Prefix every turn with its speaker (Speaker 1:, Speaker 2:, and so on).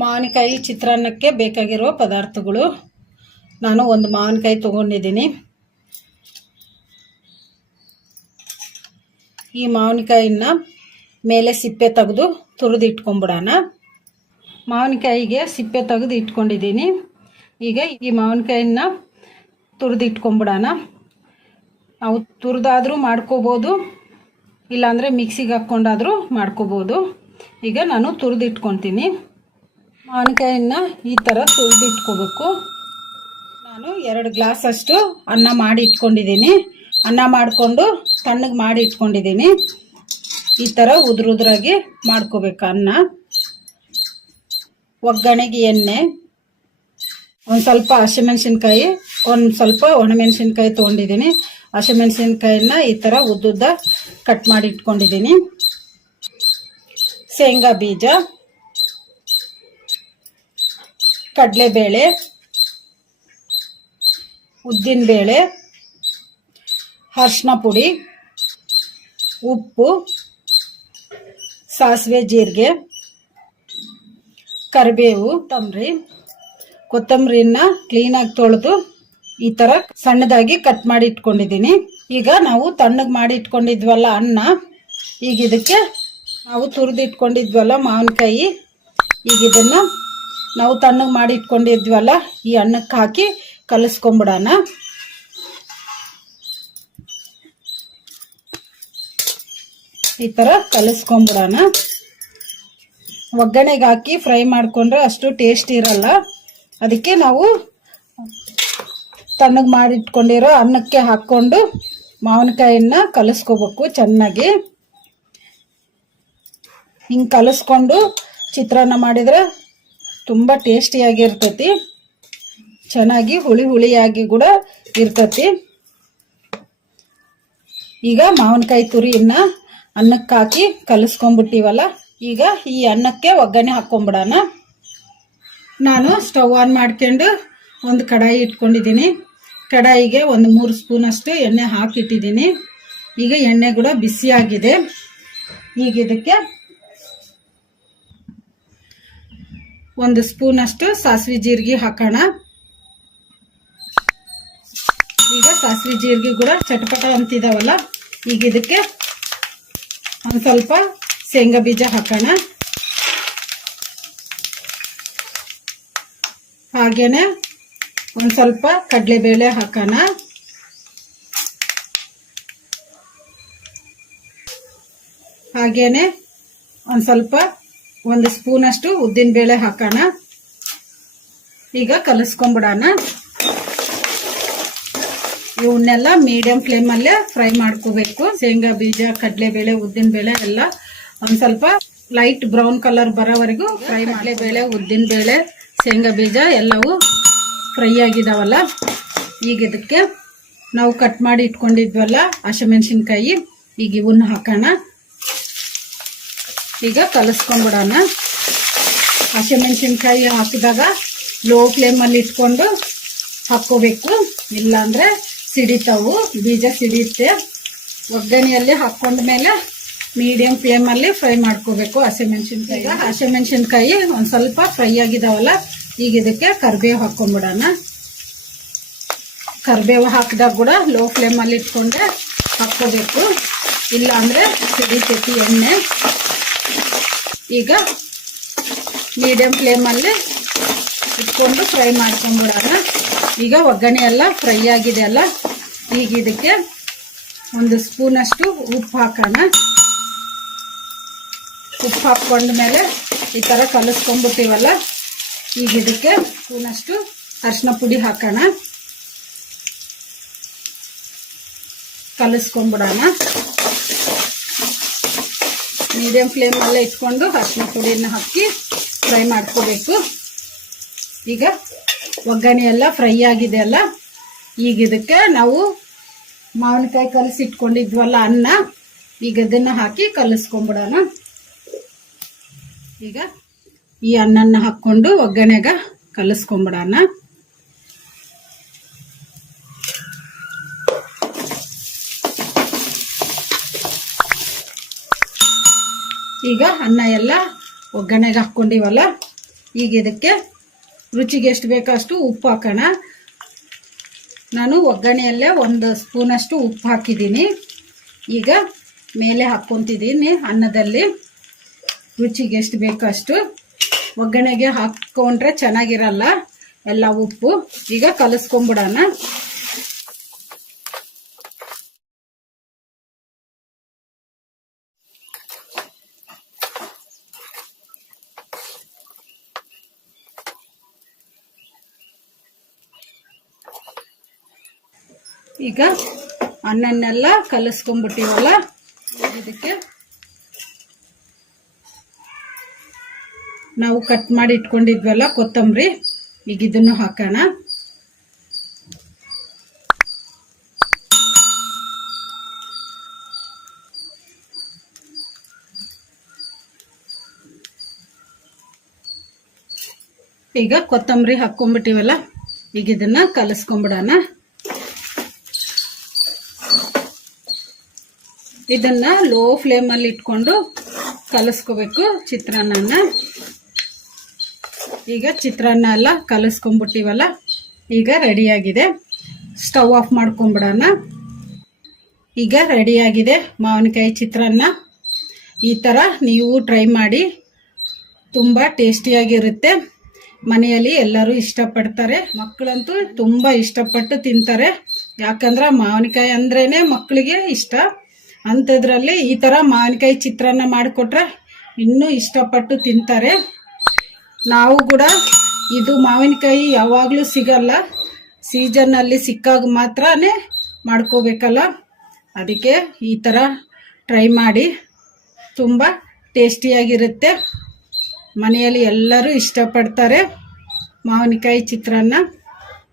Speaker 1: ಮಾವಿನಕಾಯಿ ಚಿತ್ರಾನ್ನಕ್ಕೆ ಬೇಕಾಗಿರುವ ಪದಾರ್ಥಗಳು ನಾನು ಒಂದು ಮಾವಿನಕಾಯಿ ತಗೊಂಡಿದ್ದೀನಿ ಈ ಮಾವಿನಕಾಯಿನ ಮೇಲೆ ಸಿಪ್ಪೆ ತೆಗೆದು ತುರಿದು ಇಟ್ಕೊಂಡ್ಬಿಡೋಣ ಮಾವಿನಕಾಯಿಗೆ ಸಿಪ್ಪೆ ತೆಗೆದು ಇಟ್ಕೊಂಡಿದ್ದೀನಿ ಈಗ ಈ ಮಾವಿನಕಾಯಿನ ತುರಿದು ಇಟ್ಕೊಂಬಿಡೋಣ ನಾವು ತುರಿದಾದರೂ ಮಾಡ್ಕೋಬೋದು ಇಲ್ಲಾಂದರೆ ಮಿಕ್ಸಿಗೆ ಹಾಕ್ಕೊಂಡಾದರೂ ಮಾಡ್ಕೋಬೋದು ಈಗ ನಾನು ತುರಿದು ಇಟ್ಕೊತೀನಿ ಮಾವಿನಕಾಯಿನ ಈ ಥರ ತುರಿದು ಇಟ್ಕೋಬೇಕು ನಾನು ಎರಡು ಗ್ಲಾಸಷ್ಟು ಅನ್ನ ಮಾಡಿ ಇಟ್ಕೊಂಡಿದ್ದೀನಿ ಅನ್ನ ಮಾಡಿಕೊಂಡು ತಣ್ಣಗೆ ಮಾಡಿ ಇಟ್ಕೊಂಡಿದ್ದೀನಿ ಈ ಥರ ಉದ್ರಾಗಿ ಮಾಡ್ಕೋಬೇಕು ಅನ್ನ ಒಗ್ಗರಣೆಗೆ ಎಣ್ಣೆ ಒಂದು ಸ್ವಲ್ಪ ಹಸಿಮೆಣಸಿನ್ಕಾಯಿ ಒಂದು ಸ್ವಲ್ಪ ಒಣಮೆಣಸಿನ್ಕಾಯಿ ತೊಗೊಂಡಿದ್ದೀನಿ ಹಸಿಮೆಣಸಿನ್ಕಾಯಿನ ಈ ಥರ ಉದ್ದುದ್ದ ಕಟ್ ಮಾಡಿ ಇಟ್ಕೊಂಡಿದ್ದೀನಿ ಶೇಂಗಾ ಬೀಜ ಕಡಲೆಬೇಳೆ ಉದ್ದಿನಬೇಳೆ ಅರ್ಶಿನ ಪುಡಿ ಉಪ್ಪು ಸಾಸಿವೆ ಜೀರಿಗೆ ಕರಿಬೇವು ತಂಬ್ರಿ ಕೊತ್ತಂಬರಿನ ಕ್ಲೀನಾಗಿ ತೊಳೆದು ಈ ಥರ ಸಣ್ಣದಾಗಿ ಕಟ್ ಮಾಡಿ ಇಟ್ಕೊಂಡಿದ್ದೀನಿ ಈಗ ನಾವು ತಣ್ಣಗೆ ಮಾಡಿ ಇಟ್ಕೊಂಡಿದ್ವಲ್ಲ ಅನ್ನ ಈಗ ಇದಕ್ಕೆ ನಾವು ತುರಿದು ಇಟ್ಕೊಂಡಿದ್ವಲ್ಲ ಮಾವಿನಕಾಯಿ ಈಗ ಇದನ್ನು ನಾವು ತಣ್ಣಗೆ ಮಾಡಿ ಇಟ್ಕೊಂಡಿದ್ವಲ್ಲ ಈ ಅನ್ನಕ್ಕೆ ಹಾಕಿ ಕಲಿಸ್ಕೊಂಬಿಡೋಣ ಈ ಥರ ಕಲಿಸ್ಕೊಂಬಿಡೋಣ ಒಗ್ಗರಣೆಗೆ ಹಾಕಿ ಫ್ರೈ ಮಾಡಿಕೊಂಡ್ರೆ ಅಷ್ಟು ಟೇಸ್ಟ್ ಇರಲ್ಲ ಅದಕ್ಕೆ ನಾವು ತಣ್ಣಗೆ ಮಾಡಿಟ್ಕೊಂಡಿರೋ ಅನ್ನಕ್ಕೆ ಹಾಕ್ಕೊಂಡು ಮಾವಿನಕಾಯಿನ ಕಲಿಸ್ಕೋಬೇಕು ಚೆನ್ನಾಗಿ ಹಿಂಗೆ ಕಲಿಸ್ಕೊಂಡು ಚಿತ್ರಾನ್ನ ಮಾಡಿದರೆ ತುಂಬ ಟೇಸ್ಟಿಯಾಗಿರ್ತೈತಿ ಚೆನ್ನಾಗಿ ಹುಳಿ ಹುಳಿಯಾಗಿ ಕೂಡ ಇರ್ತತಿ ಈಗ ಮಾವಿನಕಾಯಿ ತುರಿಯನ್ನು ಅನ್ನಕ್ಕೆ ಹಾಕಿ ಕಲಿಸ್ಕೊಂಡ್ಬಿಟ್ಟಿವಲ್ಲ ಈಗ ಈ ಅನ್ನಕ್ಕೆ ಒಗ್ಗರಣೆ ಹಾಕ್ಕೊಂಬಿಡೋಣ ನಾನು ಸ್ಟವ್ ಆನ್ ಮಾಡ್ಕೊಂಡು ಒಂದು ಕಡಾಯಿ ಇಟ್ಕೊಂಡಿದ್ದೀನಿ ಕಡಾಯಿಗೆ ಒಂದು ಮೂರು ಸ್ಪೂನಷ್ಟು ಎಣ್ಣೆ ಹಾಕಿಟ್ಟಿದ್ದೀನಿ ಈಗ ಎಣ್ಣೆ ಕೂಡ ಬಿಸಿಯಾಗಿದೆ ಈಗ ಇದಕ್ಕೆ ಒಂದು ಸ್ಪೂನಷ್ಟು ಸಾಸಿವೆ ಜೀರಿಗೆ ಹಾಕೋಣ ಈಗ ಸಾಸಿವೆ ಜೀರಿಗೆ ಕೂಡ ಚಟಪಟ ಅಂತಿದ್ದಾವಲ್ಲ ಈಗ ಇದಕ್ಕೆ ಒಂದು ಸ್ವಲ್ಪ ಶೇಂಗಾ ಬೀಜ ಹಾಕೋಣ ಹಾಗೇನೆ ಒಂದು ಸ್ವಲ್ಪ ಕಡಲೆಬೇಳೆ ಹಾಕೋಣ ಹಾಗೇನೆ ಒಂದು ಸ್ವಲ್ಪ ಒಂದು ಸ್ಪೂನಷ್ಟು ಉದ್ದಿನ ಬೇಳೆ ಹಾಕೋಣ ಈಗ ಕಲಿಸ್ಕೊಂಬಿಡೋಣ ಇವನ್ನೆಲ್ಲ ಮೀಡಿಯಂ ಫ್ಲೇಮಲ್ಲೇ ಫ್ರೈ ಮಾಡ್ಕೋಬೇಕು ಶೇಂಗಾ ಬೀಜ ಕಡಲೆಬೇಳೆ ಉದ್ದಿನ ಬೇಳೆ ಎಲ್ಲ ಒಂದ್ ಸ್ವಲ್ಪ ಲೈಟ್ ಬ್ರೌನ್ ಕಲರ್ ಬರೋವರೆಗೂ ಫ್ರೈ ಬೇಳೆ ಉದ್ದಿನ ಬೇಳೆ ಶೇಂಗಾ ಬೀಜ ಎಲ್ಲವೂ ಫ್ರೈ ಆಗಿದಾವಲ್ಲ ಈಗ ಇದಕ್ಕೆ ನಾವು ಕಟ್ ಮಾಡಿ ಇಟ್ಕೊಂಡಿದ್ವಲ್ಲ ಹಸಿಮೆಣಸಿನ್ಕಾಯಿ ಈಗ ಇವನ್ನ ಹಾಕೋಣ ಈಗ ಕಲಸ್ಕೊಂಡ್ಬಿಡೋಣ ಹಸಿಮೆಣ್ಸಿನ್ಕಾಯಿ ಹಾಕಿದಾಗ ಲೋ ಫ್ಲೇಮಲ್ಲಿ ಇಟ್ಕೊಂಡು ಹಾಕ್ಕೋಬೇಕು ಇಲ್ಲಾಂದ್ರೆ ಸಿಡಿತಾವು ಬೀಜ ಸಿಡಿಯುತ್ತೆ ಒಗ್ಗರಣೆಯಲ್ಲಿ ಹಾಕ್ಕೊಂಡ್ಮೇಲೆ ಮೀಡಿಯಂ ಫ್ಲೇಮಲ್ಲಿ ಫ್ರೈ ಮಾಡ್ಕೋಬೇಕು ಹಸಿಮೆಣ್ಸಿನ್ಕಾಯಿ ಹಸಿಮೆಣ್ಸಿನ್ಕಾಯಿ ಒಂದು ಸ್ವಲ್ಪ ಫ್ರೈ ಆಗಿದಾವಲ್ಲ ಈಗ ಇದಕ್ಕೆ ಕರಿಬೇವು ಹಾಕ್ಕೊಂಡ್ಬಿಡೋಣ ಕರಿಬೇವು ಹಾಕಿದಾಗ ಕೂಡ ಲೋ ಫ್ಲೇಮಲ್ಲಿ ಇಟ್ಕೊಂಡೆ ಹಾಕ್ಕೋಬೇಕು ಇಲ್ಲಾಂದರೆ ಸಿಡಿತೈತಿ ಎಣ್ಣೆ ಈಗ ಮೀಡಿಯಂ ಫ್ಲೇಮಲ್ಲಿ ಇಟ್ಕೊಂಡು ಫ್ರೈ ಮಾಡ್ಕೊಂಡ್ಬಿಡೋಣ ಈಗ ಒಗ್ಗರಣೆ ಎಲ್ಲ ಫ್ರೈ ಆಗಿದೆ ಅಲ್ಲ ಈಗ ಇದಕ್ಕೆ ಒಂದು ಸ್ಪೂನಷ್ಟು ಉಪ್ಪು ಹಾಕೋಣ ಉಪ್ಪು ಮೇಲೆ ಈ ಥರ ಕಲಿಸ್ಕೊಂಡ್ಬಿಟ್ಟಿವಲ್ಲ ಈಗ ಇದಕ್ಕೆ ಸ್ಪೂನಷ್ಟು ಅರಿಶಿನ ಪುಡಿ ಹಾಕೋಣ ಕಲಿಸ್ಕೊಂಬಿಡೋಣ ಮೀಡಿಯಂ ಫ್ಲೇಮಲ್ಲೇ ಇಟ್ಕೊಂಡು ಅರಿಶಿನ ಪುಡಿಯನ್ನು ಹಾಕಿ ಫ್ರೈ ಮಾಡ್ಕೋಬೇಕು ಈಗ ಒಗ್ಗರಣೆ ಎಲ್ಲ ಫ್ರೈ ಆಗಿದೆ ಅಲ್ಲ ಈಗ ಇದಕ್ಕೆ ನಾವು ಮಾವಿನಕಾಯಿ ಕಲಸಿ ಇಟ್ಕೊಂಡಿದ್ವಲ್ಲ ಅನ್ನ ಈಗ ಅದನ್ನು ಹಾಕಿ ಕಲಸ್ಕೊಂಬಿಡೋಣ ಈಗ ಈ ಅನ್ನನ ಹಾಕ್ಕೊಂಡು ಒಗ್ಗರಣೆಗ ಕಲಸ್ಕೊಂಬಿಡೋಣ ಈಗ ಅನ್ನ ಎಲ್ಲ ಒಗ್ಗರಣೆಗೆ ಹಾಕ್ಕೊಂಡಿವಲ್ಲ ಈಗ ಇದಕ್ಕೆ ರುಚಿಗೆ ಎಷ್ಟು ಬೇಕೋ ಅಷ್ಟು ಉಪ್ಪು ಹಾಕೋಣ ನಾನು ಒಗ್ಗರಣೆಯಲ್ಲೇ ಒಂದು ಸ್ಪೂನಷ್ಟು ಉಪ್ಪು ಹಾಕಿದ್ದೀನಿ ಈಗ ಮೇಲೆ ಹಾಕ್ಕೊತಿದ್ದೀನಿ ಅನ್ನದಲ್ಲಿ ರುಚಿಗೆ ಎಷ್ಟು ಬೇಕೋ ಅಷ್ಟು ಒಗ್ಗರಣೆಗೆ ಹಾಕ್ಕೊಂಡ್ರೆ ಚೆನ್ನಾಗಿರಲ್ಲ ಎಲ್ಲ ಉಪ್ಪು ಈಗ ಕಲಿಸ್ಕೊಂಬಿಡೋಣ ಈಗ ಅನ್ನನ್ನೆಲ್ಲ ಕಲಿಸ್ಕೊಂಡ್ಬಿಟ್ಟಿವಲ್ಲ ಇದಕ್ಕೆ ನಾವು ಕಟ್ ಮಾಡಿ ಇಟ್ಕೊಂಡಿದ್ವಲ್ಲ ಕೊತ್ತಂಬರಿ ಈಗ ಇದನ್ನು ಹಾಕೋಣ ಈಗ ಕೊತ್ತಂಬರಿ ಹಾಕೊಂಡ್ಬಿಟ್ಟಿವಲ್ಲ ಈಗ ಇದನ್ನ ಕಲಿಸ್ಕೊಂಡ್ಬಿಡೋಣ ಇದನ್ನ ಲೋ ಫ್ಲೇಮಲ್ಲಿ ಇಟ್ಕೊಂಡು ಕಲಿಸ್ಕೋಬೇಕು ಚಿತ್ರಾನ್ನ ಈಗ ಚಿತ್ರಾನ್ನ ಎಲ್ಲ ಕಲಿಸ್ಕೊಂಬಿಟ್ಟಿವಲ್ಲ ಈಗ ರೆಡಿಯಾಗಿದೆ ಸ್ಟವ್ ಆಫ್ ಮಾಡ್ಕೊಂಬಿಡೋಣ ಈಗ ರೆಡಿಯಾಗಿದೆ ಮಾವಿನಕಾಯಿ ಚಿತ್ರಾನ್ನ ಈ ಥರ ನೀವು ಟ್ರೈ ಮಾಡಿ ತುಂಬ ಟೇಸ್ಟಿಯಾಗಿರುತ್ತೆ ಮನೆಯಲ್ಲಿ ಎಲ್ಲರೂ ಇಷ್ಟಪಡ್ತಾರೆ ಮಕ್ಕಳಂತೂ ತುಂಬ ಇಷ್ಟಪಟ್ಟು ತಿಂತಾರೆ ಯಾಕಂದ್ರೆ ಮಾವಿನಕಾಯಿ ಅಂದ್ರೇ ಮಕ್ಕಳಿಗೆ ಇಷ್ಟ ಅಂಥದ್ರಲ್ಲಿ ಈ ಥರ ಮಾವಿನಕಾಯಿ ಚಿತ್ರಾನ್ನ ಮಾಡಿಕೊಟ್ರೆ ಇನ್ನೂ ಇಷ್ಟಪಟ್ಟು ತಿಂತಾರೆ ನಾವು ಕೂಡ ಇದು ಮಾವಿನಕಾಯಿ ಯಾವಾಗಲೂ ಸಿಗಲ್ಲ ಸೀಸನ್ನಲ್ಲಿ ಸಿಕ್ಕಾಗ ಮಾತ್ರ ಮಾಡ್ಕೋಬೇಕಲ್ಲ ಅದಕ್ಕೆ ಈ ಥರ ಟ್ರೈ ಮಾಡಿ ತುಂಬ ಟೇಸ್ಟಿಯಾಗಿರುತ್ತೆ ಮನೆಯಲ್ಲಿ ಎಲ್ಲರೂ ಇಷ್ಟಪಡ್ತಾರೆ ಮಾವಿನಕಾಯಿ ಚಿತ್ರಾನ್ನ